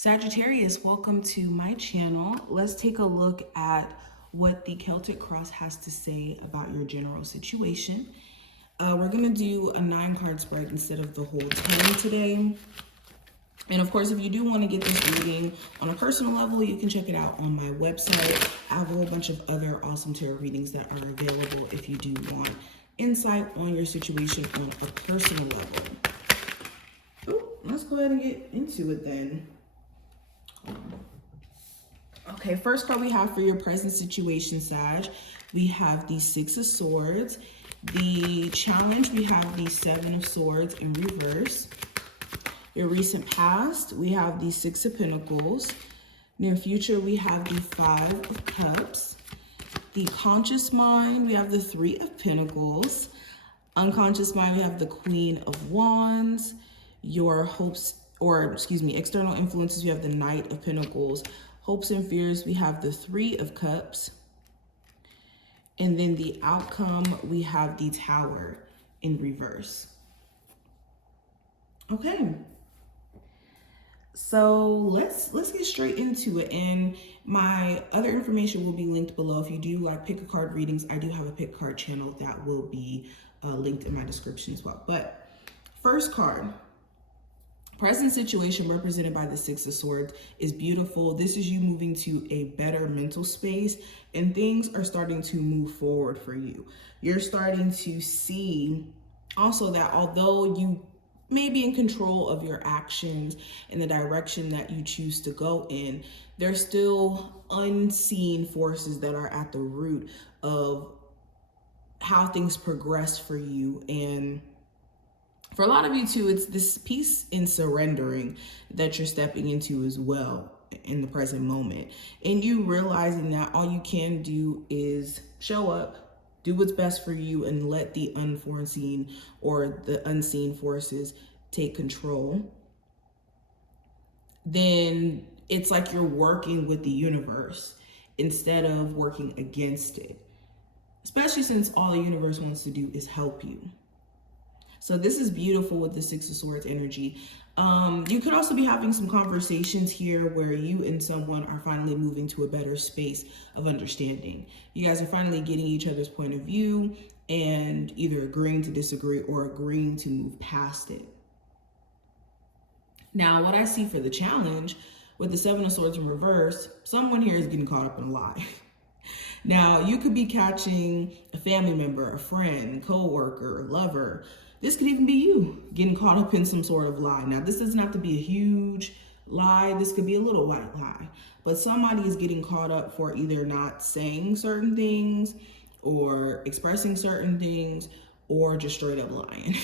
Sagittarius, welcome to my channel. Let's take a look at what the Celtic cross has to say about your general situation. We're going to do a 9-card spread instead of the whole 10 today. And of course, if you do want to get this reading on a personal level, you can check it out on my website. I have a whole bunch of other awesome tarot readings that are available if you do want insight on your situation on a personal level. Oh, let's go ahead and get into it then. Okay, first card we have for your present situation, Sag. We have the 6 of Swords. The challenge, we have the 7 of Swords in reverse. Your recent past, we have the 6 of Pentacles. Near future, we have the 5 of Cups. The conscious mind, we have the 3 of Pentacles. Unconscious mind, we have the Queen of Wands. Your hopes, external influences, you have the Knight of Pentacles. Hopes and fears, we have the 3 of Cups. And then the outcome, we have the Tower in reverse. Okay. So let's get straight into it. And my other information will be linked below. If you do like pick a card readings, I do have a pick card channel that will be linked in my description as well. But first card. Present situation represented by the 6 of Swords is beautiful. This is you moving to a better mental space and things are starting to move forward for you. You're starting to see also that although you may be in control of your actions and the direction that you choose to go in, there's still unseen forces that are at the root of how things progress for you. And for a lot of you too, it's this peace in surrendering that you're stepping into as well in the present moment. And you realizing that all you can do is show up, do what's best for you, and let the unforeseen or the unseen forces take control. Then it's like you're working with the universe instead of working against it. Especially since all the universe wants to do is help you. So this is beautiful with the 6 of Swords energy. You could also be having some conversations here where you and someone are finally moving to a better space of understanding. You guys are finally getting each other's point of view and either agreeing to disagree or agreeing to move past it. Now, what I see for the challenge with the 7 of Swords in reverse, someone here is getting caught up in a lie. Now, you could be catching a family member, a friend, co-worker, lover. This could even be you getting caught up in some sort of lie. Now, this doesn't have to be a huge lie. This could be a little white lie. But somebody is getting caught up for either not saying certain things or expressing certain things or just straight up lying.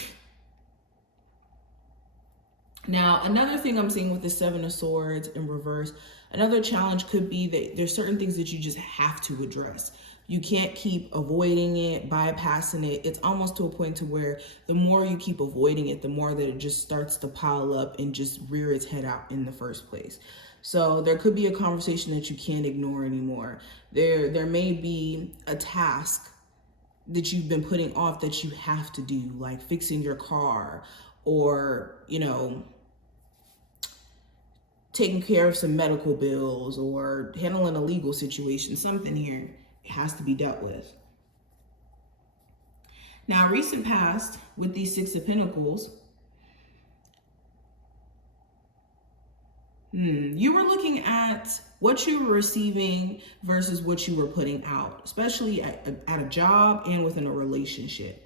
Now, another thing I'm seeing with the 7 of Swords in reverse, another challenge could be that there's certain things that you just have to address. You can't keep avoiding it, bypassing it. It's almost to a point to where the more you keep avoiding it, the more that it just starts to pile up and just rear its head out in the first place. So there could be a conversation that you can't ignore anymore. There may be a task that you've been putting off that you have to do, like fixing your car or, taking care of some medical bills or handling a legal situation. Something here has to be dealt with. Now, recent past with these 6 of Pentacles, you were looking at what you were receiving versus what you were putting out, especially at a job and within a relationship.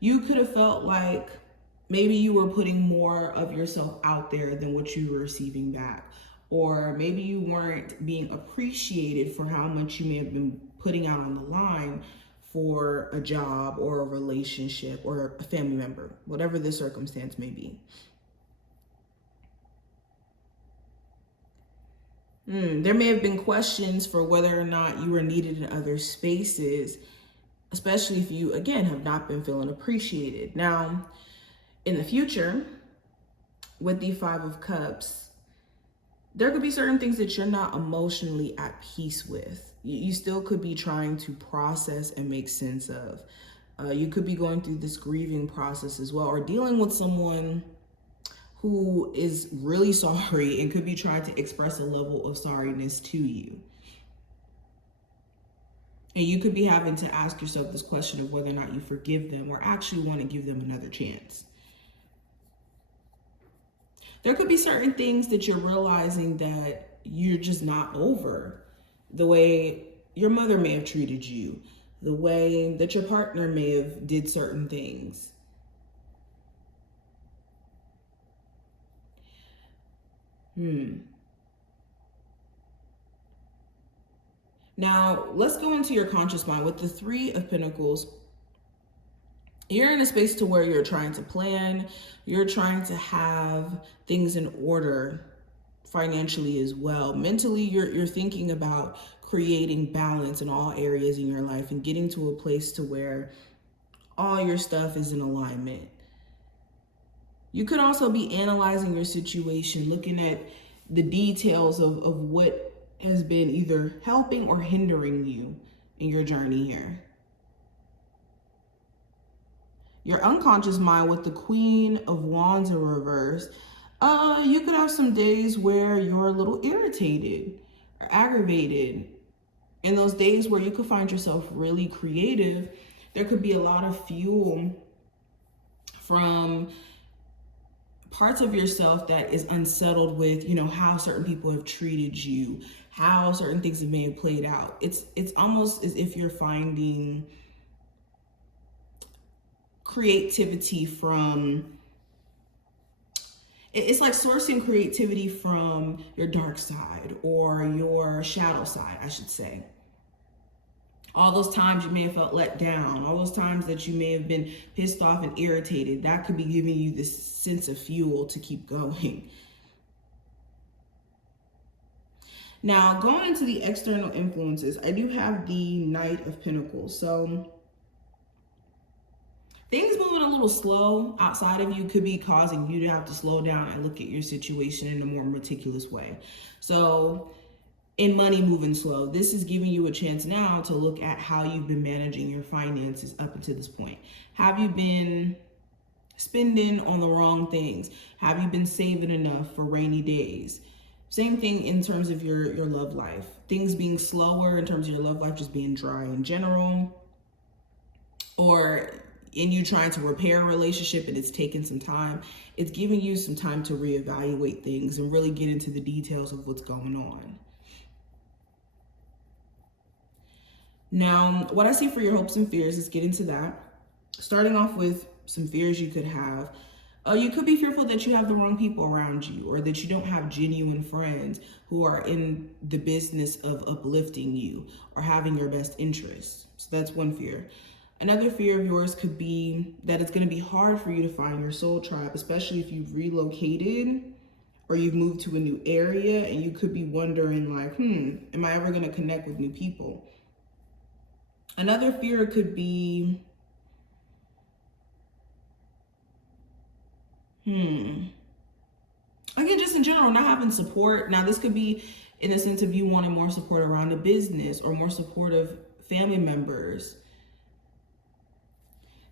You could have felt like maybe you were putting more of yourself out there than what you were receiving back. Or maybe you weren't being appreciated for how much you may have been putting out on the line for a job or a relationship or a family member, whatever the circumstance may be. There may have been questions for whether or not you were needed in other spaces, especially if you, again, have not been feeling appreciated. Now, in the future, with the 5 of Cups, there could be certain things that you're not emotionally at peace with. You still could be trying to process and make sense of. You could be going through this grieving process as well, or dealing with someone who is really sorry and could be trying to express a level of sorriness to you. And you could be having to ask yourself this question of whether or not you forgive them or actually want to give them another chance. There could be certain things that you're realizing that you're just not over. The way your mother may have treated you, the way that your partner may have did certain things. Now, let's go into your conscious mind. With the Three of Pentacles, you're in a space to where you're trying to plan, you're trying to have things in order financially as well. Mentally, you're thinking about creating balance in all areas in your life and getting to a place to where all your stuff is in alignment. You could also be analyzing your situation, looking at the details of what has been either helping or hindering you in your journey here. Your unconscious mind with the Queen of Wands in reverse, you could have some days where you're a little irritated or aggravated. In those days where you could find yourself really creative, there could be a lot of fuel from parts of yourself that is unsettled with, how certain people have treated you, how certain things may have played out. It's almost as if you're finding creativity from, it's like sourcing creativity from your dark side or your shadow side, I should say. All those times you may have felt let down, all those times that you may have been pissed off and irritated, that could be giving you this sense of fuel to keep going. Now, going into the external influences, I do have the Knight of Pentacles. So things moving a little slow outside of you could be causing you to have to slow down and look at your situation in a more meticulous way. So in money moving slow, this is giving you a chance now to look at how you've been managing your finances up until this point. Have you been spending on the wrong things? Have you been saving enough for rainy days? Same thing in terms of your love life. Things being slower in terms of your love life, just being dry in general. Or in you trying to repair a relationship and it's taking some time. It's giving you some time to reevaluate things and really get into the details of what's going on. Now, what I see for your hopes and fears, let's get into that. Starting off with some fears you could have. You could be fearful that you have the wrong people around you or that you don't have genuine friends who are in the business of uplifting you or having your best interests. So that's one fear. Another fear of yours could be that it's going to be hard for you to find your soul tribe, especially if you've relocated or you've moved to a new area and you could be wondering like, am I ever going to connect with new people? Another fear could be, again, just in general, not having support. Now, this could be in the sense of you wanting more support around a business or more supportive family members.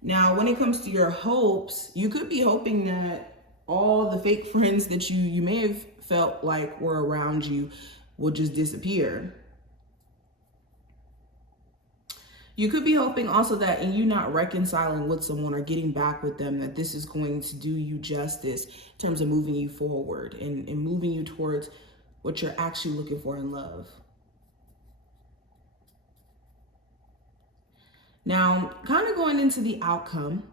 Now, when it comes to your hopes, you could be hoping that all the fake friends that you may have felt like were around you will just disappear. You could be hoping also that in you not reconciling with someone or getting back with them, that this is going to do you justice in terms of moving you forward and moving you towards what you're actually looking for in love. Now, kind of going into the outcome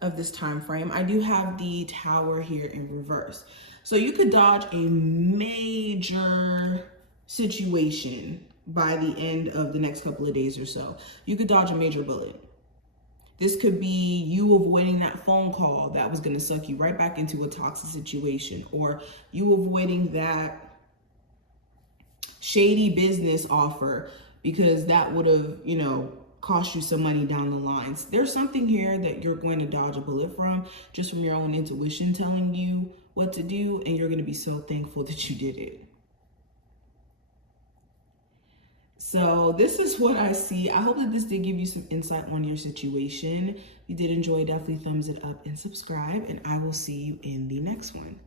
of this time frame, I do have the Tower here in reverse. So you could dodge a major situation by the end of the next couple of days or so. You could dodge a major bullet. This could be you avoiding that phone call that was going to suck you right back into a toxic situation, or you avoiding that shady business offer because that would have, cost you some money down the lines. There's something here that you're going to dodge a bullet from, just from your own intuition telling you what to do, and you're going to be so thankful that you did it. So this is what I see. I hope that this did give you some insight on your situation. If you did enjoy, definitely thumbs it up and subscribe, and I will see you in the next one.